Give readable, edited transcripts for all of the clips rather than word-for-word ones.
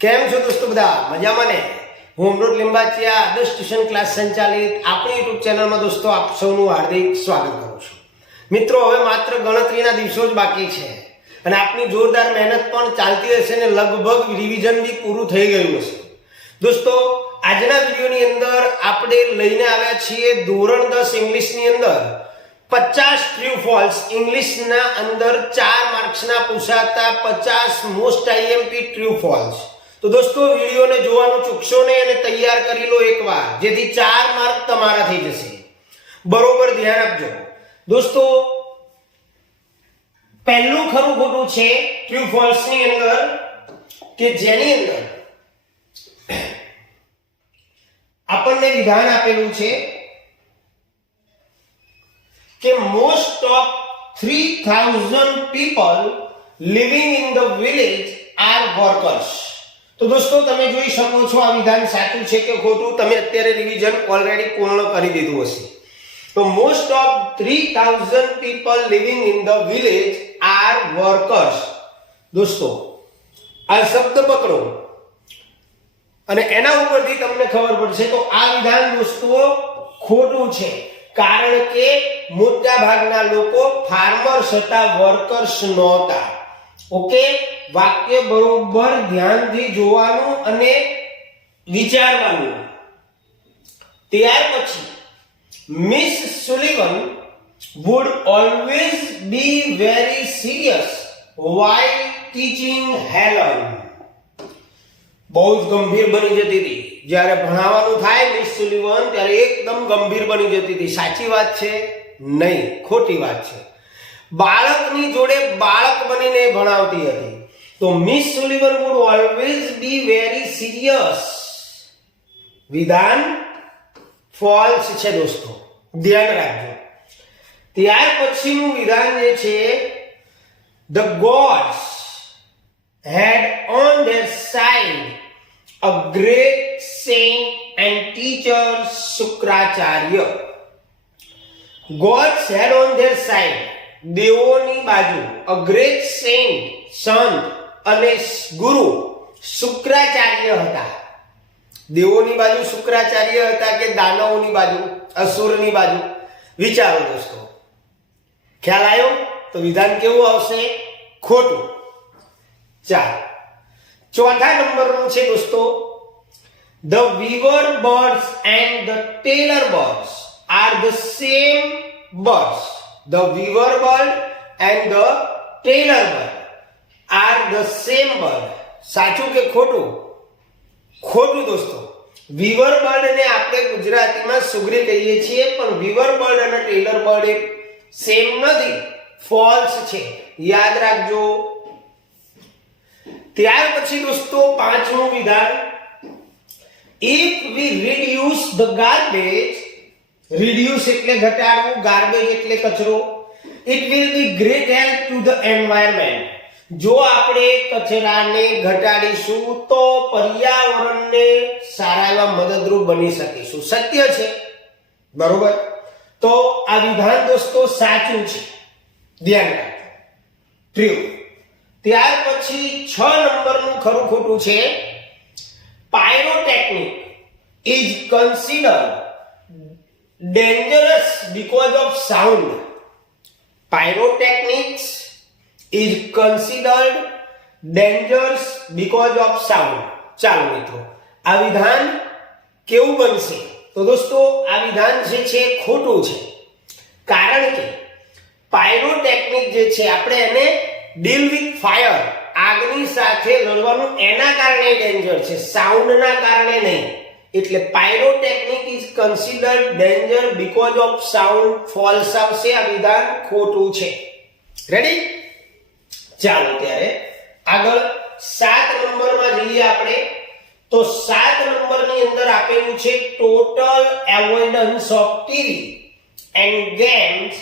કેમ છો દોસ્તો? બધા મજામાં ને? હું અમૃત લિંબાચિયા આદર્શ ટ્યુશન ક્લાસ સંચાલિત આપણી યુટ્યુબ ચેનલમાં દોસ્તો આપ સૌનું હાર્દિક સ્વાગત કરું છું. મિત્રો, હવે માત્ર ગણતરીના દિવસો જ બાકી છે અને આપની જોરદાર મહેનત પણ ચાલતી હશે ને લગભગ રિવિઝન બી પૂરું થઈ ગયું હશે. દોસ્તો, આજના વિડીયોની અંદર આપણે લઈને આવ્યા છીએ ધોરણ 10 ઇંગ્લિશની અંદર 50 ટ્રુ ફોલ્સ ઇંગ્લિશના અંદર 4 માર્ક્સના પૂછાતા 50 મોસ્ટ આઈએમપી ટ્રુ ફોલ્સ. તો દોસ્તો, વિડીયોને જોવાનું ચૂકશો નહીં અને તૈયાર કરી લો એકવાર, જેથી 4 માર્ક તમારા થઈ જશે. બરોબર ધ્યાન આપજો દોસ્તો. પહેલું ખરું ખોટું છે ટ્રુ ફોલ્સ ની અંદર કે જેની અંદર આપણને વિધાન આપેલું છે કે most of 3000 people living in the village are workers. તો દોસ્તો, તમે જોઈ શકો છો આ વિધાન સાચું છે કે ખોટું. તમે અત્યારે રિવિઝન ઓલરેડી પૂર્ણ કરી દીધું હશે. તો most of 3000 people living in the village are workers. દોસ્તો, આ શબ્દ પકડો અને એના ઉપરથી તમને ખબર પડશે. તો આ વિધાન દોસ્તો ખોટું છે, કારણ કે મોટા ભાગના લોકો ફાર્મર્સ હતા, વર્કર્સ નહોતા. ઓકે, વાક્ય બરોબર ધ્યાનથી જોવાનું અને વિચારવાનું. ત્યાર પછી miss સુલિવન would always be very serious while teaching Helen. બહુ જ ગંભીર બની જતી હતી જ્યારે ભણાવવાનું થાય. મિસ સુલિવન ત્યારે એકદમ ગંભીર બની જતી હતી. સાચી વાત છે? નહીં, ખોટી વાત છે. બાળકની જોડે બાળક બનીને ભણાવતી હતી. તો miss સુલિવન would always be very serious. વિધાન ફોલ્સ છે દોસ્તો, ધ્યાન રાખજો. ત્યાર પછીનું વિધાન જે છે, the gods had on their side a great saint and teacher Shukracharya. Gods had on their side, દેવોની બાજુ, a great saint સંત અને ગુરુ શુક્રાચાર્ય હતા. દેવોની બાજુ શુક્રાચાર્ય હતા કે દાનવોની બાજુ, અસુરની બાજુ? વિચારો દોસ્તો. ખ્યાલ આવ્યો? તો વિધાન કેવું આવશે? ખોટું. ચાલો, ચોથા નંબરનું છે દોસ્તો, the weaver birds and the tailor birds are the same birds. The weaver bird and the tailor bird are the same bird. સાચું કે ખોટું? ખોટું દોસ્તો. વીવર બર્ડ ને આપણે ગુજરાતીમાં સુગરી કહીએ છીએ, પણ વીવર બર્ડ અને ટેલર બર્ડ એ સેમ નથી, ફોલ્સ છે. યાદ રાખજો. ત્યાર પછી દોસ્તો પાંચમું વિધાન, if we reduce the garbage, reduce એટલે ઘટાડવું, garbage એટલે કચરો, it will be great help to the environment. જો આપણે કચરાને ઘટાડીશું તો પર્યાવરણને સારા એવા મદદરૂપ બની શકીશું. સત્ય છે, બરોબર? તો આ વિધાન દોસ્તો સાચું છે, ધ્યાન રાખજો. ટ્રુ. ત્યાર પછી 6 નંબરનું ખરું ખોટું છે, pyrotechnic is considered dangerous because of sound. Pyrotechnics is considered dangerous because of sound. ચાલો મિત્રો, આ વિધાન કેવું બનશે? તો દોસ્તો, આ વિધાન જે છે ખોટું છે, કારણ કે પાયરોટેકનિક જે છે આપણે એને ડીલ વિથ ફાયર, આગની સાથે લડવાનું, એના કારણે ડેન્જર છે, સાઉન્ડના કારણે નહીં. એટલે pyrotechnic is considered danger because of sound. False આવશે. આ વિધાન ખોટું છે. રેડી? ચાલો ત્યારે આગળ 7 નંબરમાં જઈએ આપણે. તો 7 નંબરની અંદર આપેલું છે, total avoidance of TV and games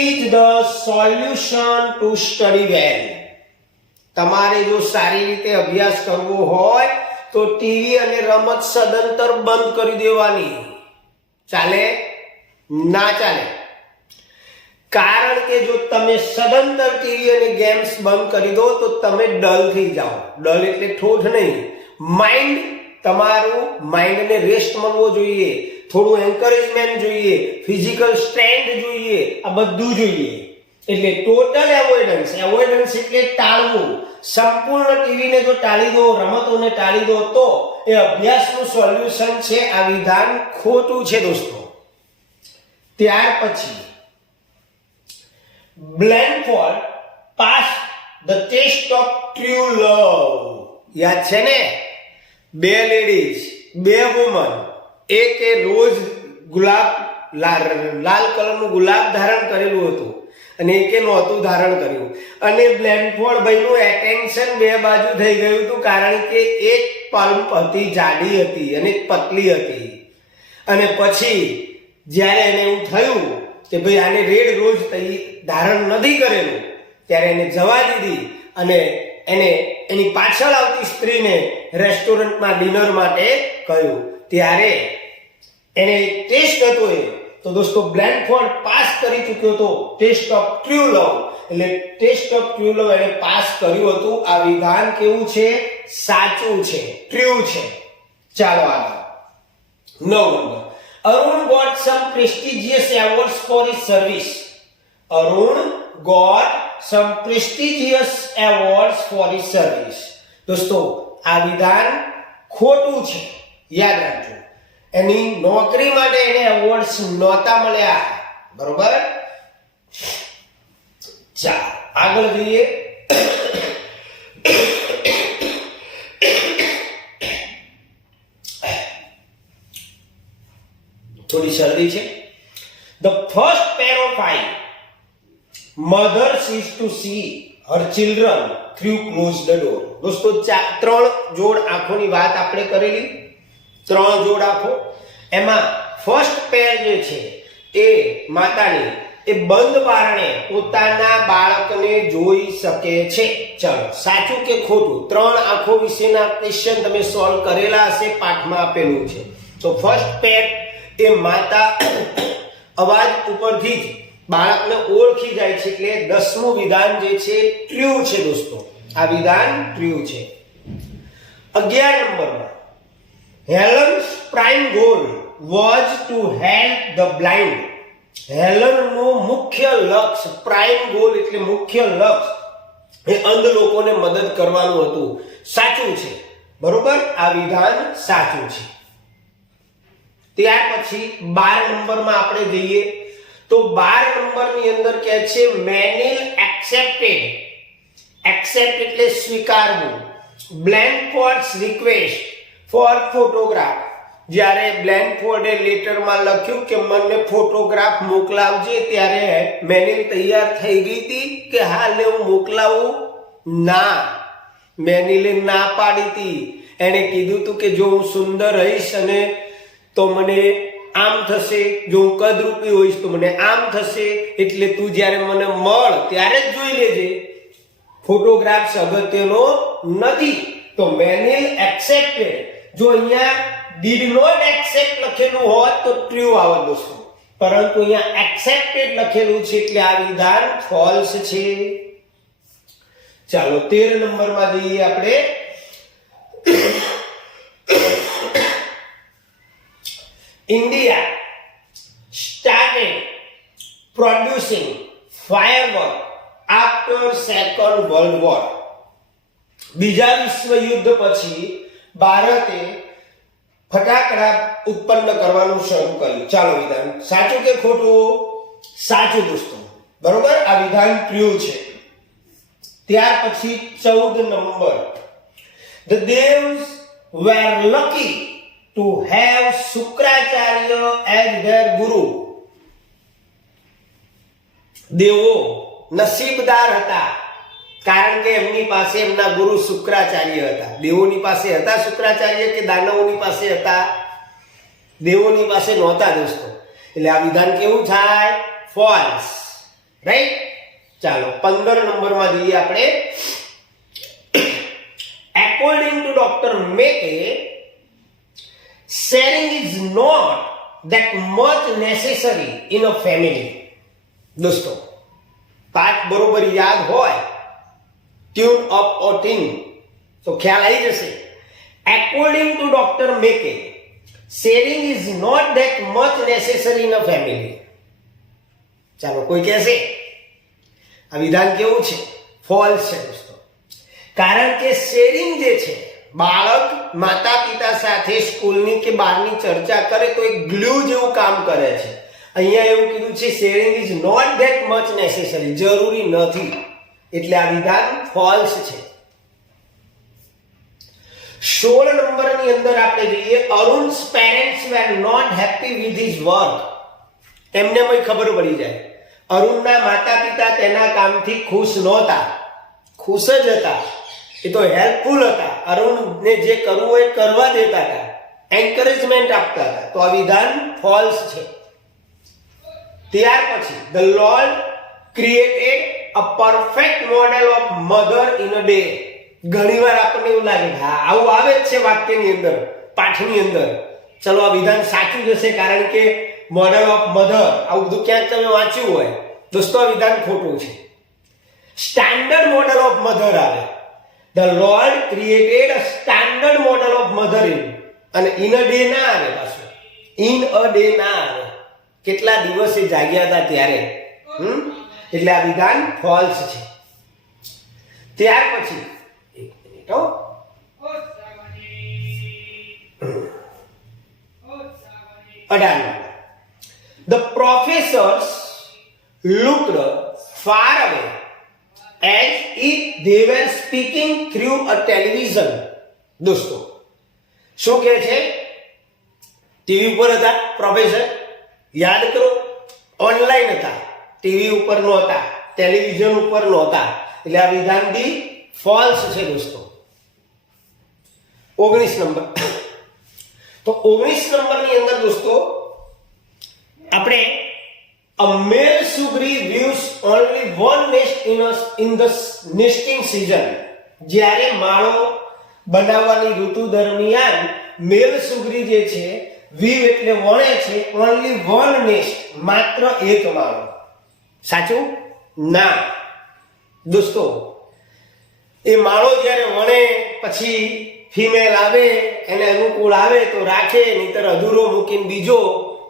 is the solution to study well. તમારે જો સારી રીતે અભ્યાસ કરવો હોય તો ટીવી અને રમત સદંતર બંધ કરી દેવાની. ચાલે? ના ચાલે. કારણ કે જો તમે સદંતર ટીવી અને ગેમ્સ બંધ કરી દો તો તમે ડલ થઈ જાઓ. ડલ એટલે ઠોઠ નહીં, માઇન્ડ, તમારું માઇન્ડને રેસ્ટ મળવો જોઈએ, થોડું એન્કરેજમેન્ટ જોઈએ, ફિઝિકલ સ્ટ્રેન્થ જોઈએ, આ બધું જોઈએ. એટલે ટોટલ એવોઇડન્સ, એવોઇડન્સ એટલે ટાળવું. સંપૂર્ણ ટીવીને જો ટાળી દો, રમતોને ટાળી દો તો એ અભ્યાસનું સોલ્યુશન છે. આ વિધાન ખોટું છે દોસ્તો. ત્યાર પછી Blanford pass the test of true love. યાદ છે ને? બે લેડીઝ, બે વુમન, એકે રોજ ગુલાબ, લાલ કલરનું ગુલાબ ધારણ કરેલું હતું અને એકે નહોતું ધારણ કર્યું. અને બ્લેનફોર્ડ ભાઈનું એટેન્શન બે બાજુ થઈ ગયું હતું, કારણ કે એક પલ્પ હતી, જાડી હતી અને એક પતલી હતી. અને પછી જ્યારે એને એવું થયું કે ભાઈ આને રેડ રોજ ધારણ નથી કરેલું, ત્યારે એને જવા દીધી અને એને એની પાછળ આવતી સ્ત્રીને રેસ્ટોરન્ટમાં ડિનર માટે કહ્યું. ત્યારે એને ટેસ્ટ હતો એ તો દોસ્તો બ્લેનફોર્ડ પાસ કરી ચૂક્યો હતો ટેસ્ટ ઓફ ટ્રુ લવ. એટલે ટેસ્ટ ઓફ ટ્રુ લવ એને પાસ કર્યું હતું. આ વિધાન કેવું છે? સાચું છે, ટ્રુ છે. ચાલો આગળ. 9 number. Arun got some prestigious awards for his service. Arun got some prestigious awards for his service. દોસ્તો આ વિધાન ખોટું છે, યાદ રાખજો. એની નોકરી માટે એને એવોર્ડ્સ નહોતા મળ્યા. બરોબર? ચાલો આગળ જોઈએ. થોડી શરદી છે. The first pair of eyes mothers is to see her children through closed door. દોસ્તો 3 જોડ આંખોની વાત આપણે કરેલી. 3 જોડ આંખો, એમાં ફર્સ્ટ પેર જે છે એ માતાની એ બંધ બારણે પોતાના બાળકને જોઈ શકે છે. ચલો સાચું કે ખોટું? 3 આંખો વિશેના ક્વેશ્ચન તમે સોલ્વ કરેલા હશે, પાઠમાં આપેલું છે. તો ફર્સ્ટ પેર એ માતા અવાજ ઉપરથી જ બાળકને ઓળખી જાય છે. એટલે 10મું વિધાન જે છે ટ્રુ છે દોસ્તો. આ વિધાન ટ્રુ છે. 11 નંબરમાં Helen's prime goal was to help the blind. હેલનનું મુખ્ય લક્ષ્ય, પ્રાઇમ ગોલ એટલે મુખ્ય લક્ષ્ય એ અંધ લોકોને મદદ કરવાનું હતું. સાચું છે. બરોબર? આ વિધાન સાચું છે. ત્યાર પછી 12 નંબરમાં આપણે જઈએ તો 12 નંબરની અંદર કહે છે મેનિલ એક્સેપ્ટેડ. એક્સેપ્ટ એટલે સ્વીકારવું. બ્લેનફોર્ડ્સ રિક્વેસ્ટ ફોર ફોટોગ્રાફ. જ્યારે બ્લેનફોર્ડે લેટરમાં લખ્યું કે મને ફોટોગ્રાફ મોકલાવજે, ત્યારે મેનિલ તૈયાર થઈ ગઈ હતી કે હા લે હું મોકલાવું? ના, મેનિલે ના પાડી હતી. એને કીધું હતું કે જો હું સુંદર રહીશ અને તો મને આમ થશે, જો હું કદરૂપી હોઈશ તો મને આમ થશે, એટલે તું જ્યારે મને મળ ત્યારે જ જોઈ લેજે. ફોટોગ્રાફ્સ અગત્યનો નથી. તો મેનિલ એક્સેપ્ટેડ. જો અહીંયા ડીડ નોટ એક્સેપ્ટ લખેલું હોત તો ટ્રુ આવત દોસ્તો, પરંતુ અહીંયા એક્સેપ્ટેડ લખેલું છે એટલે આ વિધાન ફોલ્સ છે. ચાલો 13 નંબરમાં જઈએ આપણે. India started producing firework after Second World War. બીજા વિશ્વ યુદ્ધ પછી ભારતે ફટાકડા ઉત્પન્ન કરવાનું શરૂ કર્યું. ચાલો વિધાન સાચું કે ખોટું? સાચું દોસ્તો. બરોબર? આ વિધાન ટ્રુ છે. ત્યાર પછી 14 number. The devs were lucky to have Shukracharya as their guru. દેવો નસીબદાર હતા, કારણ કે એમની પાસે એમના ગુરુ શુક્રાચાર્ય હતા. દેવોની પાસે હતા શુક્રાચાર્ય કે દાનવોની પાસે હતા? દેવોની પાસે નહોતા દોસ્તો. એટલે આ વિધાન કેવું થાય? ફોલ્સ. રાઈટ? ચાલો 15 નંબરમાં જઈએ આપણે. According to Dr. Meke, sharing is not that much necessary in a family. દોસ્તો પાઠ બરોબર યાદ હોય, ટ્યુન અપ ઓર ટ્યુન તો ખ્યાલ આવી જશે. according to Dr. Mackay, sharing is not that much necessary in a family. ચાલો કોઈ કહેશે આ વિધાન કેવું છે? ફોલ્સ છે દોસ્તો. કારણ કે શેરિંગ જે છે, બાળક માતા પિતા સાથે સ્કૂલની કે બહારની ચર્ચા કરે તો એક ગ્લુ જેવું કામ કરે છે. અહીંયા એવું કીધું છે sharing is not that much necessary, જરૂરી નથી, એટલે આ વિધાન ફોલ્સ છે. 16 નંબરની અંદર આપણે જોઈએ, Arun's parents were not happy with his work. એમને કોઈ ખબર પડી જાય, અરુણના માતા પિતા તેના કામથી ખુશ નહોતા. ખુશ જ હતા, એ તો હેલ્પફુલ હતા, અરુણને જે કરવું હોય કરવા દેતા હતા, એન્કરેજમેન્ટ આપતા હતા. તો આ વિધાન ફોલ્સ છે. ત્યાર પછી the lord created a perfect model of mother in a day. ઘણીવાર આપણને એવું લાગે હા આવું આવે જ છે વાક્યની અંદર, પાઠની અંદર. ચલો આ વિધાન સાચું જશે, કારણ કે મોડેલ ઓફ મધર આવું બધું ક્યાંક તમે વાંચ્યું હોય. દોસ્તો આ વિધાન ખોટું છે. સ્ટાન્ડર્ડ મોડેલ ઓફ મધર આવે. The lord created a standard model of mother in, અને ઇન અ ડે ના આવે પાછું, ઇન અ ડે ના આવે, કેટલા દિવસે જાગ્યા હતા ત્યારે. એટલે આ વિધાન ફોલ્સ છે. ત્યાર પછી 18. The professors looked far away as if they were speaking through a television. દોસ્તો શું કહે છે? ટીવી ઉપર હતા પ્રોફેસર, યાદ કરો, ઓનલાઈન હતા, ટીવી ઉપર નહોતા, ટેલિવિઝન ઉપર નહોતા, એટલે આ વિધાન બી ફોલ્સ છે દોસ્તો. 19 નંબર. તો 19 નંબરની અંદર દોસ્તો આપણે a male sugri views only one nest in the nesting season. જ્યારે માળો બનાવવાની ઋતુ દરમિયાન મેલ સુગરી જે છે વીવ એટલે વણે છે only one nest, માત્ર એક માળો. સાચું? ના દોસ્તો, એ માળો જ્યારે વણે પછી ફિમેલ આવે, એને અનુકૂળ આવે તો રાખે, નહીતર અધૂરો મૂકીને બીજો,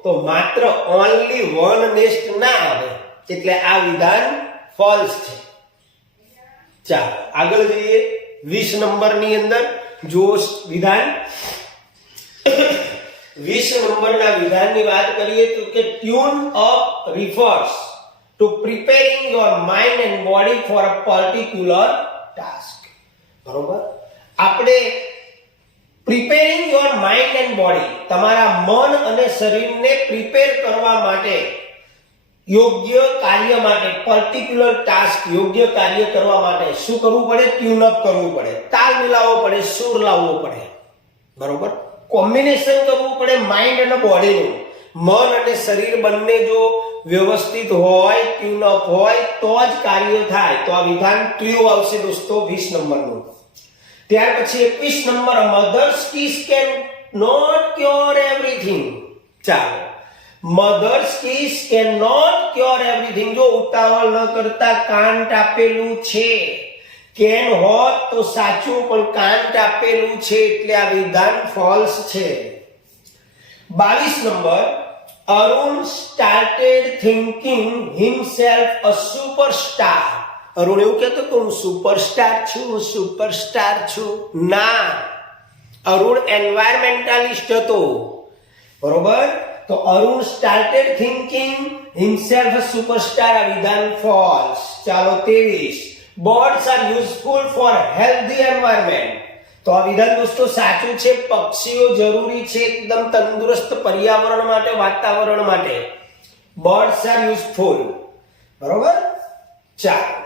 તો માત્ર ઓનલી વન નેસ્ટ ના આવે. એટલે આ વિધાન ફોલ્સ છે. ચાલો આગળ જઈએ. 20 નંબરની અંદર જો વિધાન 20 નંબરના વિધાનની વાત કરીએ તો કે tune up refers to preparing your mind and body for a particular task. બરોબર? આપણે preparing your mind and body, તમારા મન અને શરીરને પ્રિપેર કરવા માટે, યોગ્ય કાર્ય માટે, પર્ટિક્યુલર ટાસ્ક, યોગ્ય કાર્ય કરવા માટે શું કરવું પડે? ટ્યુન અપ કરવું પડે, તાલ મિલાવવો પડે, સુર લાવવો પડે. બરોબર? કોમ્બિનેશન કરવું પડે માઇન્ડ અને બોડીનું. મન અને શરીર બંને જો વ્યવસ્થિત હોય, ટ્યુન અપ હોય તો જ કાર્ય થાય. તો આ વિધાન ટ્રુ આવશે દોસ્તો 20 નંબરનું. ત્યાર પછી 21 નંબર, mother's kiss can not cure everything. ચાલો, mother's kiss can not cure everything. જો ઉતાવળ ન કરતા કાંટ આપેલું છે, કેન હોત તો સાચું, પણ કાંટ આપેલું છે એટલે આ વિધાન ફોલ્સ છે. 22 નંબર, Arun started thinking himself a superstar. Arun એવું કહેતો તો હું સુપરસ્ટાર છું, સુપરસ્ટાર છું. ના, અરુણ એન્વાયરમેન્ટાલિસ્ટ હતો. બરોબર? તો Arun started thinking himself a superstar, આ વિધાન ફોલ્સ. ચાલો 23, birds are useful for healthy environment. તો આ વિધાન દોસ્તો સાચું છે. પક્ષીઓ જરૂરી છે એકદમ તંદુરસ્ત પર્યાવરણ માટે, વાતાવરણ માટે. Birds are useful. બરોબર? ચાલો,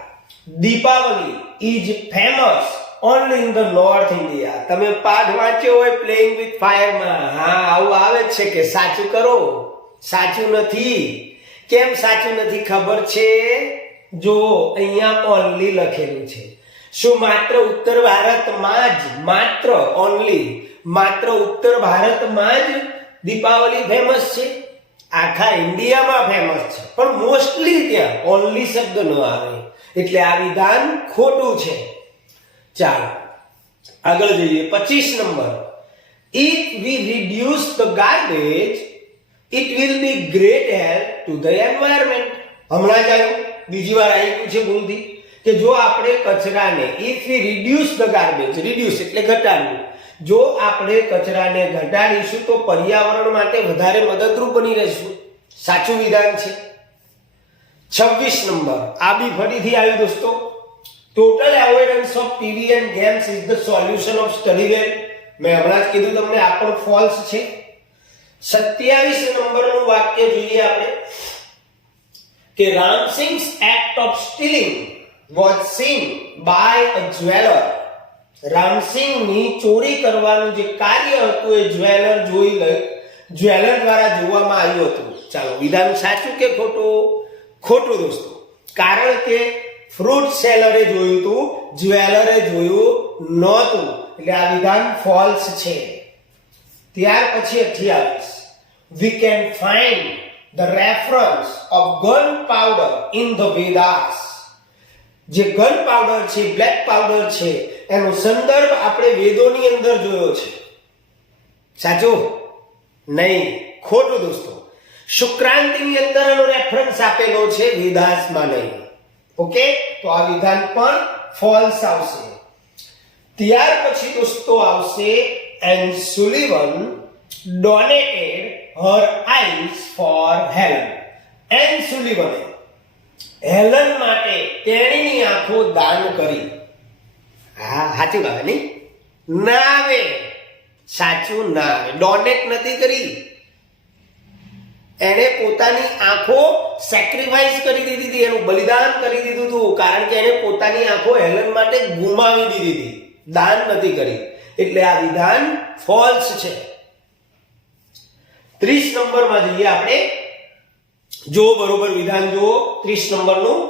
Deepavali is famous only in the north India. તમે પાઠ વાંચ્યો હોય પ્લેઇંગ વિથ ફાયરમાં, હા આવું આવે છે કે સાચું કરો. સાચું નથી. કેમ સાચું નથી ખબર છે? જો અહીંયા ઓનલી લખેલું છે. શું માત્ર ઉત્તર ભારતમાં જ, માત્ર ઓનલી, માત્ર ઉત્તર ભારતમાં જ દીપાવલી ફેમસ છે? આખા ઇન્ડિયામાં ફેમસ છે, પણ મોસ્ટલી ત્યાં ઓનલી શબ્દ ન આવે. એટલે આ વિધાન ખોટું છે. ચાલો આગળ જઈએ. 25 number, If we reduce the garbage, it will be great help to the environment. હમણાં જ આવ્યું, બીજી વાર આવ્યું છે ભૂલથી કે જો આપણે કચરાને if we reduce the garbage, reduce એટલે ઘટાડવું, જો આપણે કચરાને ઘટાડીશું તો પર્યાવરણ માટે વધારે મદદરૂપ બની રહેશું. સાચું વિધાન છે. 26 નંબર આ બી ફરીથી આવ્યું દોસ્તો. Total avoidance of TV and games is the solution of study વેલ. મેં હમણાં જ કીધું તમને આ પણ ફોલ્સ છે. 27 નંબરનું વાક્ય જોઈએ આપણે કે Ramsingh's act of stealing was seen by a jeweller. રામસિંગની ચોરી કરવાનું જે કાર્ય હતું એ જ્વેલર દ્વારા જોવામાં આવ્યું હતું. ચાલો વિધાન સાચું કે ખોટું? ખોટું દોસ્તો, કારણ કે ફ્રૂટ સેલરે જોયું હતું, જ્વેલરે જોયું નહોતું, એટલે આ વિધાન ફોલ્સ છે. ત્યાર પછી 28 we can find the reference of gunpowder in the Vedas. જે ગન પાવડર છે, બ્લેક પાવડર છે, એનો સંદર્ભ આપણે વેદોની અંદર જોયો છે. સાચું? નહીં, ખોટું દોસ્તો. શુક્રાંતિની અંદર એનો રેફરન્સ આપેલો છે, વેદાસમાં નહીં. ઓકે, તો આ વિધાન પણ ફોલ્સ આવશે. ત્યાર પછી દોસ્તો આવશે and Sullivan donated her eyes for Helen. And સુલિવને હેલન માટે તેણીની આંખો દાન કરી. હા, સાચું આવે નહીં? ના આવે, સાચું ના આવે. ડોનેટ નથી કરી, એને પોતાની આંખો સેક્રિફાઈસ કરી દીધી હતી, એનું બલિદાન કરી દીધું હતું, કારણ કે એને પોતાની આંખો હેલન માટે ગુમાવી દીધી હતી, દાન નથી કરી. એટલે આ વિધાન ફોલ્સ છે. 30 નંબરમાં જઈએ આપણે. જો બરોબર વિધાન જુઓ 30 નંબરનું.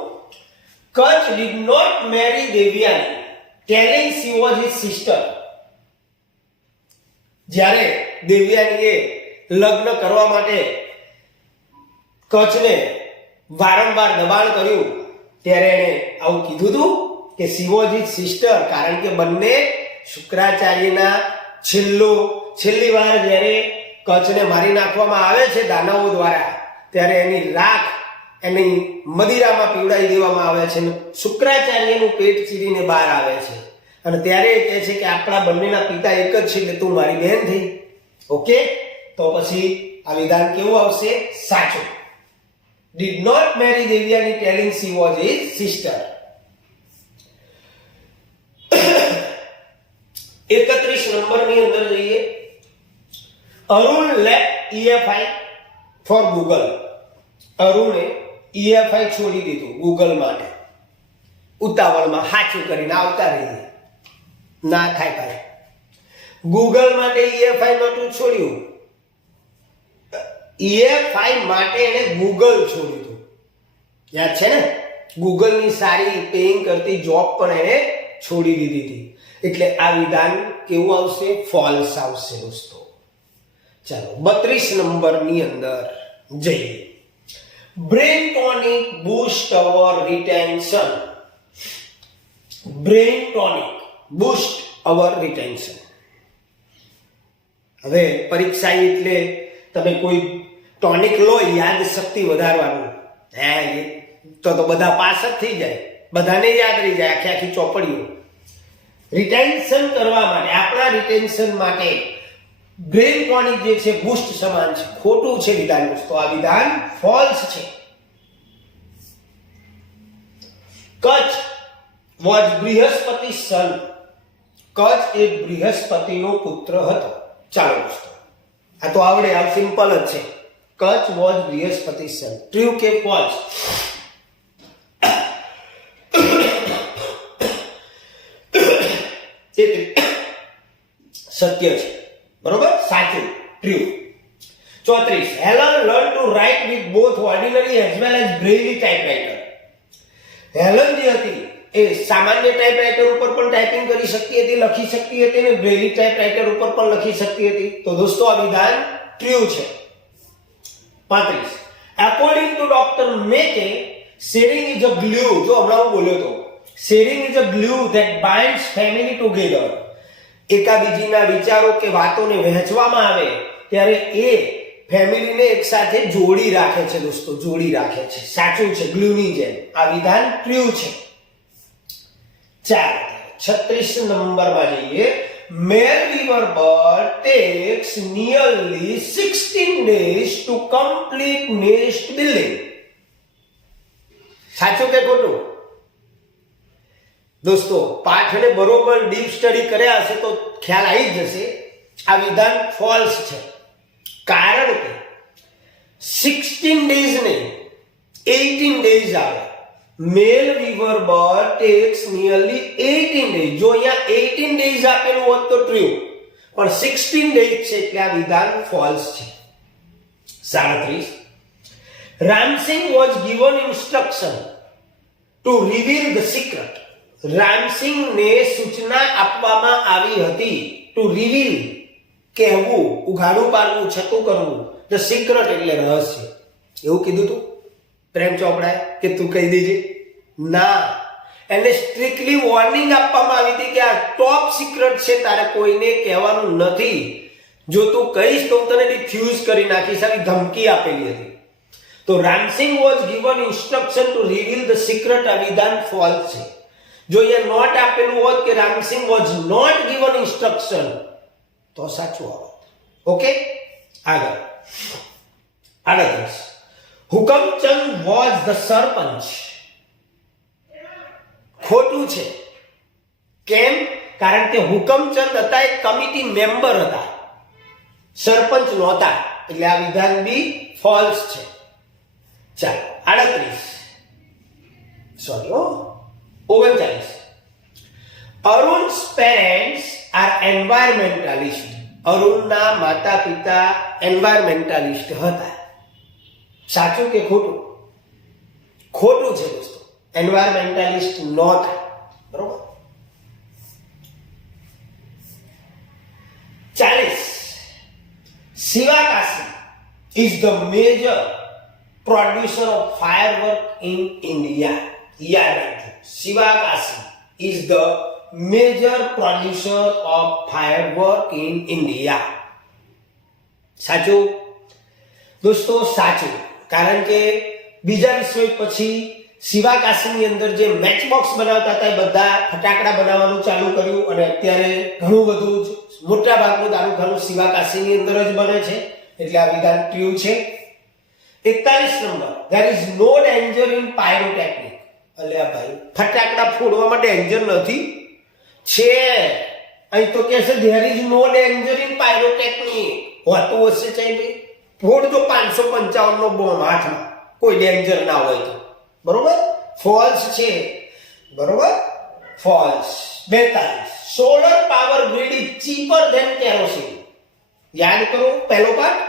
Kutch did not marry Devyani telling she was his sister. જ્યારે દેવયાનીએ લગ્ન કરવા માટે કચ્છને વારંવાર દબાણ કર્યું ત્યારે એણે આવું કીધું હતું કે she was his sister, કારણ કે બંને શુક્રાચાર્યના છેલ્લી વાર જ્યારે કચ્છને મારી નાખવામાં આવે છે દાનવો દ્વારા, ત્યારે એની રાખ એની મદિરામાં પીવડાવી દેવામાં આવે છે અને શુક્રાચાર્યનું પેટ ચીરીને બહાર આવે છે અને ત્યારે એ કહે છે કે આપણા બંનેના પિતા એક જ છે, એટલે તું મારી બહેન થઈ. ઓકે, તો પછી આ વિધાન કેવું આવશે? સાચું. did not marry Devyani telling she was his sister. 31 નંબરની અંદર જઈએ. Arun left EFI for Google. અરુણે EFI છોડી દીધું ગૂગલ માટે. ઉતાવળમાં સાચું કરીને આવતા રહીએ, ના થાય કરે. ગૂગલ માટે EFI નહોતું છોડ્યું, EFI માટે એને ગૂગલ છોડ્યું હતું. યાદ છે ને? ગૂગલની સારી પેઇંગ કરતી જોબ પણ એને છોડી દીધી હતી. એટલે આ વિધાન કેવું આવશે? ફોલ્સ આવશે દોસ્તો. ચાલો 32 નંબરની અંદર જઈએ. બ્રેન ટોનિક બૂસ્ટ અવર રિટેન્શન. બ્રેન ટોનિક બૂસ્ટ અવર રિટેન્શન. હવે પરીક્ષા એટલે તમે કોઈ ટોનિક લો યાદ શક્તિ વધારવાનું, તો બધા પાસ જ થઈ જાય, બધાને યાદ રહી જાય આખી ચોપડીઓ. રિટેન્શન કરવા માટે, આપણા રિટેન્શન માટે બ્રેન ટોનિક જે છે બૂસ્ટ સમાન છે. ખોટું છે વિધાન દોસ્તો, આ વિધાન ફોલ્સ છે. કચ્છ વોઝ બૃહસ્પતિ સન. કચ્છ એ બૃહસ્પતિનો પુત્ર હતો. ચાલો દોસ્તો, આ તો આવડે, આ સિમ્પલ જ છે. Kach was Brihaspati son. True કે ફોલ્સ? સત્ય છે, બરોબર, સાચું, true. 34 Helen learn to write with both ordinary as well as braille typewriter. Helen જે હતી એ સામાન્ય ટાઇપરાઇટર ઉપર પણ ટાઈપિંગ કરી શકતી હતી, લખી શકતી હતી, અને બ્રેઇલી ટાઇપરાઇટર ઉપર પણ લખી શકતી હતી. તો દોસ્તો આ વિધાન ટ્રુ છે. 35 according to doctor McKay sharing is a glue. જો હમણાં હું બોલ્યો તો, sharing is a glue that binds family together. એકાબીજીના વિચારો કે વાતોને વહેંચવામાં આવે ત્યારે એ ફેમિલીને એક સાથે જોડી રાખે છે દોસ્તો, જોડી રાખે છે. સાચું છે, ગ્લુની જેમ આ વિધાન ટ્રુ છે. ચાલો 36 નંબરમાં જઈએ. Male weaver bird takes nearly 16 days to complete nest building. સાચું કે ખોટું? દોસ્તો પાઠને બરોબર ડીપ સ્ટડી કર્યા હશે તો ખ્યાલ આવી જ જશે આ વિધાન ફોલ્સ છે. કારણ કે 16 ડેઝ નહીં 18 ડેઝ આવે. Male weaver bird takes nearly 18 days. જો અહીંયા 18 ડેઝ આપેલું હોત તો ટ્રુ, પણ 16 ડેઝ છે એટલે આ વિધાન ફોલ્સ છે. 37. Ramsing was given instruction to reveal the secret. રામસિંહને સૂચના આપવામાં આવી હતી ટુ રિવીલ, કહેવું, ઉઘાડું પાડવું, છતું કરવું. ધ સિક્રેટ એટલે રહસ્ય. એવું કીધું તું પ્રેમ ચોપડાએ કે તું કહી દેજે? ના, એને સ્ટ્રિક્ટલી વોર્નિંગ આપવામાં આવી હતી કે આ ટોપ સિક્રેટ છે, તારે કોઈને કહેવાનું નથી. જો તું કહીશ તો હું તને ડિફ્યુઝ કરી નાખીશ, આવી ધમકી આપેલી હતી. તો Ramsingh was given instruction to reveal the secret, આ વિધાન ફોલ્સ છે. જો અહીંયા નોટ આપેલું હોત કે Ramsingh was not given instruction તો સાચું આવત. ઓકે, આગળ 38. Hukumchand was the sarpanch. ખોટું છે. કેમ? કારણ કે હુકમચંદ હતા એક કમિટી મેમ્બર હતા, સરપંચ નહોતા, એટલે આ વિધાન બી ફોલ્સ છે. ચાલો 39. Arun's parents are environmentalist. અરુણના માતા પિતા એન્વાયરમેન્ટાલિસ્ટ હતા. સાચું કે ખોટું? ખોટું છે દોસ્તો, એન્વાયરમેન્ટાલિસ્ટ નહોતા. બરોબર. 40. Sivakasi is the major producer of firework in India. યાદ રાખજો, Sivakasi is the major producer of firework in India. સાચું દોસ્તો? સાચું. કારણ કે બીજા વિશ્વયુદ્ધ પછી શિવાકાશીની અંદર જે મેચ બોક્સ બનાવતા હતા એ બધા ફટાકડા બનાવવાનું ચાલુ કર્યું અને અત્યારે ઘણું બધું મોટા ભાગનું દારૂખાનું શિવાકાશીની અંદર જ બને છે, એટલે આ વિધાન ટ્રુ છે. 41 number. there is no danger in pyrotechnic. અલ્યા ભાઈ, ફટાકડા ફોડવામાં ડેન્જર નથી? છે. અહીં તો કહે છે there is no danger in pyrotechnic. હોતું હશે ચાઈ ફોડજો 555 નો બોમ્બ હાથમાં, કોઈ ડેન્જર ના હોય તો. બરોબર? ફોલ્સ છે. બરોબર, false. 42. Solar power grid is cheaper than kerosene. યાદ કરો પહેલો part.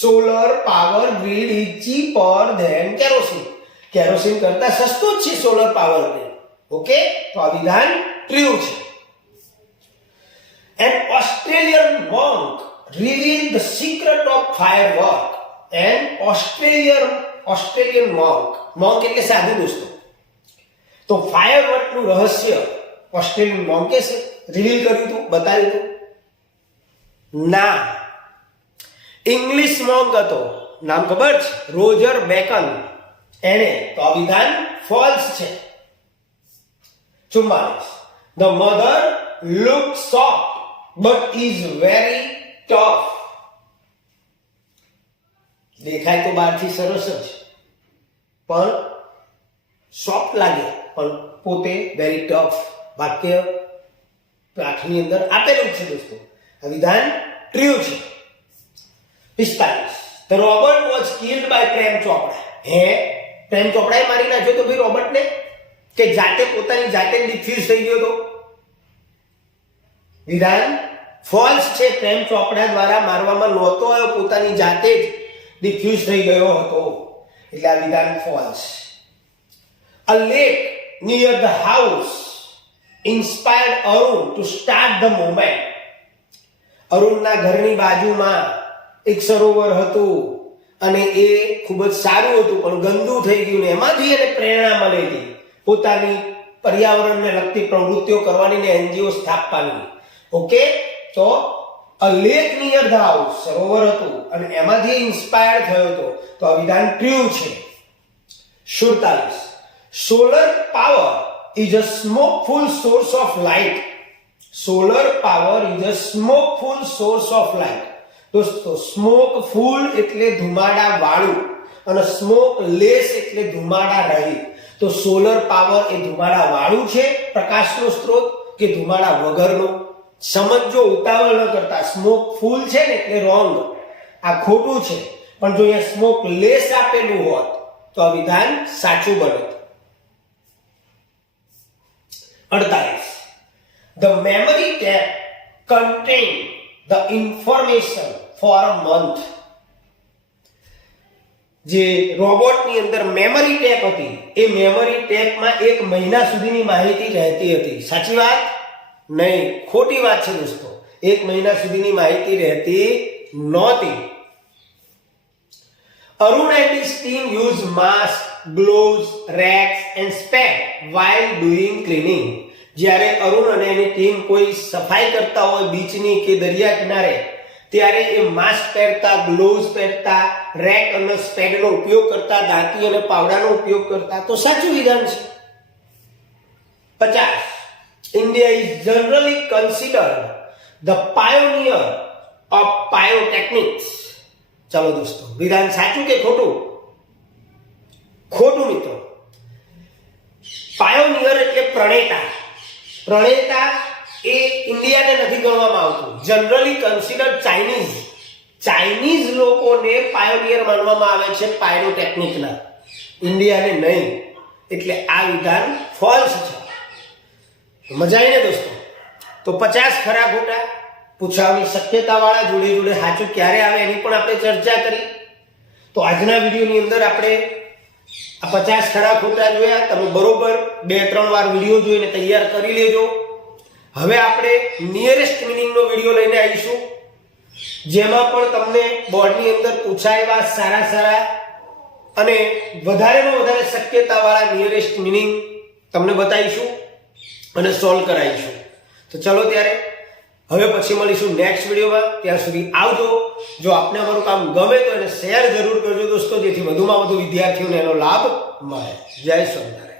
Solar power grid is cheaper than kerosene. Kerosene કરતા સસ્તો જ છે સોલર પાવર ગ્રીડ. ઓકે, તો આ વિધાન ટ્રુ છે. An Australian monk revealed the secret of firework. An Australian monk એટલે સાધુ દોસ્તો. તો ફાયરવર્ક નું રહસ્ય ઓસ્ટ્રેલિયન મોન્કે રિવીલ કર્યું હતું, બતાવ્યું હતું? ના, ઇંગ્લિશ મોન્ક હતો, નામ ખબર છે? Roger bacon. એને. તો આ વિધાન ફોલ્સ છે. 44. The mother looks soft but is very tough. દેખાય તો બહારથી સરસ જ, પણ સોફ્ટ લાગે, પણ પોતે વેરી ટફ. વાક્ય પાઠની અંદર આપેલું છે દોસ્તો. આ વિધાન ટ્રુ છે. 45. The Robert was killed by પ્રેમ ચોપડા. હે, પ્રેમ ચોપડાએ મારી નાખ્યો તો ભાઈ રોબર્ટને, કે જાતે પોતાની જાતે ડિફ્યુઝ થઈ ગયો તો? વિધાન ફોલ્સ છે. પ્રેમ ચોપડા દ્વારા મારવામાં નહોતો આવ્યો, પોતાની જાતે જ ડિફ્યુઝ થઈ ગયો હતો, એટલે આ વિધાન false. A lake near the house inspired Arun to start the movement. અરુણના ઘરની બાજુમાં એક સરોવર હતું અને એ ખૂબ જ સારું હતું, પણ ગંદુ થઈ ગયું ને એમાંથી એને પ્રેરણા મળેલી પોતાની પર્યાવરણને લગતી પ્રવૃત્તિઓ કરવાની ને એનજીઓ સ્થાપવાની. ઓકે, તો અ લેક નિયર ધ હાઉસ, સરોવર હતું અને એમાંથી ઇન્સ્પાયર થયો હતો. તો આ વિધાન ટ્રુ છે. 47. Solar power is a smokeful source of light. Solar power is a smokeful source of light. દોસ્તો સ્મોકફુલ એટલે ધુમાડા વાળું અને સ્મોકલેસ એટલે ધુમાડા રહિત. તો સોલર પાવર એ ધુમાડા વાળું છે, પ્રકાશનો સ્ત્રોત, કે ધુમાડા વગરનો? સમજો, ઉતાવળ ન કરતા. સ્મોકફુલ છે ને એટલે રોંગ, આ ખોટું છે. પણ જો અહીંયા સ્મોકલેસ આપેલું હોત તો આ વિધાન સાચું બનત. 48. The memory tab contained the information for a month. જે રોબોટની અંદર મેમરી ટેપ હતી, એ મેમરી ટેપમાં એક મહિના સુધીની માહિતી રહેતી હતી. સાચી વાત? નહીં, ખોટી વાત છે દોસ્તો. એક મહિના સુધીની માહિતી રહેતી નહોતી. Arun and his team use mask, gloves, racks and spade while doing cleaning. જ્યારે અરુણ અને એની ટીમ કોઈ સફાઈ કરતા હોય બીચની કે દરિયા કિનારે, ત્યારે એ માસ્ક પહેરતા, ગ્લોવ્સ પહેરતા, રેક અને સ્પેડનો ઉપયોગ કરતા, દાંતી અને પાવડાનો ઉપયોગ કરતા. તો સાચું વિધાન છે. 50. India is generally considered the pioneer of pyrotechnics. ચાલો દોસ્તો, વિધાન સાચું કે ખોટું? ખોટું મિત્રો. પાયોનિયર એટલે પ્રણેતા. પ્રણેતા એ ઇન્ડિયાને નથી ગણવામાં આવતું. જનરલી કન્સિડર્ડ ચાઇનીઝ લોકોને પાયોનિયર માનવામાં આવે છે પાયરોટેકનિકના, ઇન્ડિયાને નહીં. એટલે આ વિધાન ફોલ્સ છે. મજા આવી ને દોસ્તો? તો 50 ખરા ખોટા પૂછવાની શક્યતાવાળા જોડે જોડે સાચું ક્યારે આવે એની પણ આપણે ચર્ચા કરી. તો આજના વિડીયોની અંદર આપણે આ 50 ખરા ખોટા જોયા. તમે બરોબર 2-3 વાર વિડીયો જોઈને તૈયાર કરી લેજો. હવે આપણે નિયરેસ્ટ મિનિંગનો વિડીયો લઈને આવીશું, જેમાં પણ તમને બોર્ડની અંદર પૂછાયેલા સારા અને વધારેમાં વધારે શક્યતાવાળા નિયરેસ્ટ મિનિંગ તમને બતાવીશું અને સોલ્વ કરાવીશું. તો ચલો ત્યારે હવે પછી મળીશું નેક્સ્ટ વિડીયોમાં. ત્યાં સુધી આવજો. જો આપને અમારું કામ ગમે તો એને શેર જરૂર કરજો દોસ્તો, જેથી વધુમાં વધુ વિદ્યાર્થીઓને એનો લાભ મળે. જય સ્વામિનારાયણ.